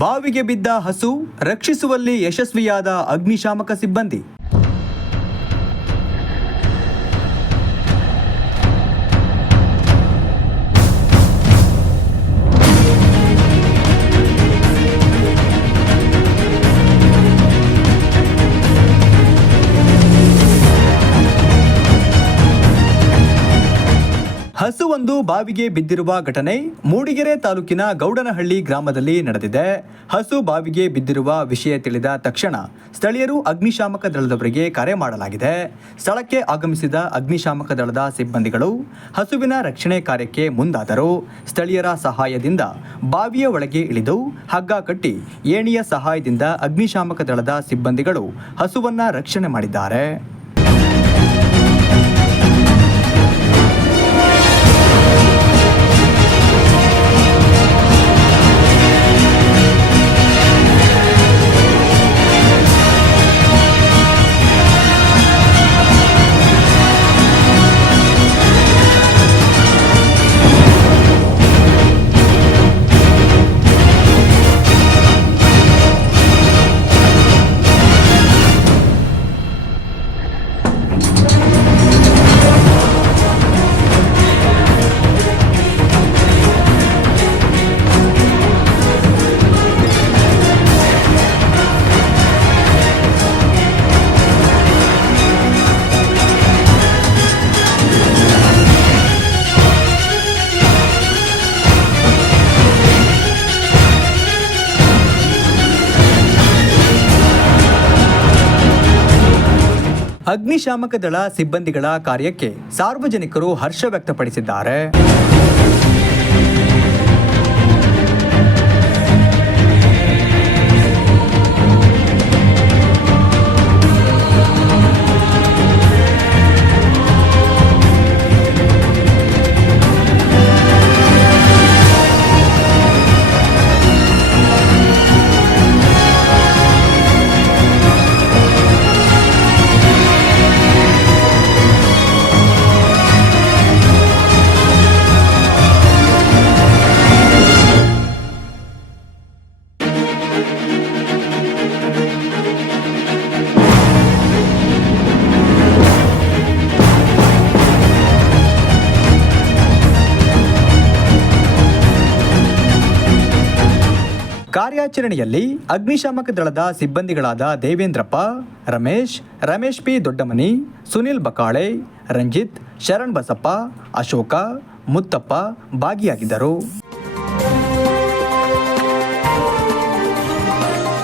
ಬಾವಿಗೆ ಬಿದ್ದ ಹಸು ರಕ್ಷಿಸುವಲ್ಲಿ ಯಶಸ್ವಿಯಾದ ಅಗ್ನಿಶಾಮಕ ಸಿಬ್ಬಂದಿ. ಹಸುವೊಂದು ಬಾವಿಗೆ ಬಿದ್ದಿರುವ ಘಟನೆ ಮೂಡಿಗೆರೆ ತಾಲೂಕಿನ ಗೌಡನಹಳ್ಳಿ ಗ್ರಾಮದಲ್ಲಿ ನಡೆದಿದೆ. ಹಸು ಬಾವಿಗೆ ಬಿದ್ದಿರುವ ವಿಷಯ ತಿಳಿದ ತಕ್ಷಣ ಸ್ಥಳೀಯರು ಅಗ್ನಿಶಾಮಕ ದಳದವರಿಗೆ ಕರೆ ಮಾಡಲಾಗಿದೆ. ಸ್ಥಳಕ್ಕೆ ಆಗಮಿಸಿದ ಅಗ್ನಿಶಾಮಕ ದಳದ ಸಿಬ್ಬಂದಿಗಳು ಹಸುವಿನ ರಕ್ಷಣೆ ಕಾರ್ಯಕ್ಕೆ ಮುಂದಾದರು. ಸ್ಥಳೀಯರ ಸಹಾಯದಿಂದ ಬಾವಿಯ ಒಳಗೆ ಇಳಿದು ಹಗ್ಗ ಕಟ್ಟಿ ಏಣಿಯ ಸಹಾಯದಿಂದ ಅಗ್ನಿಶಾಮಕ ದಳದ ಸಿಬ್ಬಂದಿಗಳು ಹಸುವನ್ನ ರಕ್ಷಣೆ ಮಾಡಿದ್ದಾರೆ. ಅಗ್ನಿಶಾಮಕ ದಳ ಸಿಬ್ಬಂದಿಗಳ ಕಾರ್ಯಕ್ಕೆ ಸಾರ್ವಜನಿಕರು ಹರ್ಷ ವ್ಯಕ್ತಪಡಿಸಿದ್ದಾರೆ. ಕಾರ್ಯಾಚರಣೆಯಲ್ಲಿ ಅಗ್ನಿಶಾಮಕ ದಳದ ಸಿಬ್ಬಂದಿಗಳಾದ ದೇವೇಂದ್ರಪ್ಪ, ರಮೇಶ್ ರಮೇಶ್ ಪಿ ದೊಡ್ಡಮನಿ, ಸುನಿಲ್ ಬಕಾಳೆ, ರಂಜಿತ್, ಶರಣ್ ಬಸಪ್ಪ, ಅಶೋಕ, ಮುತ್ತಪ್ಪ ಭಾಗಿಯಾಗಿದ್ದರು.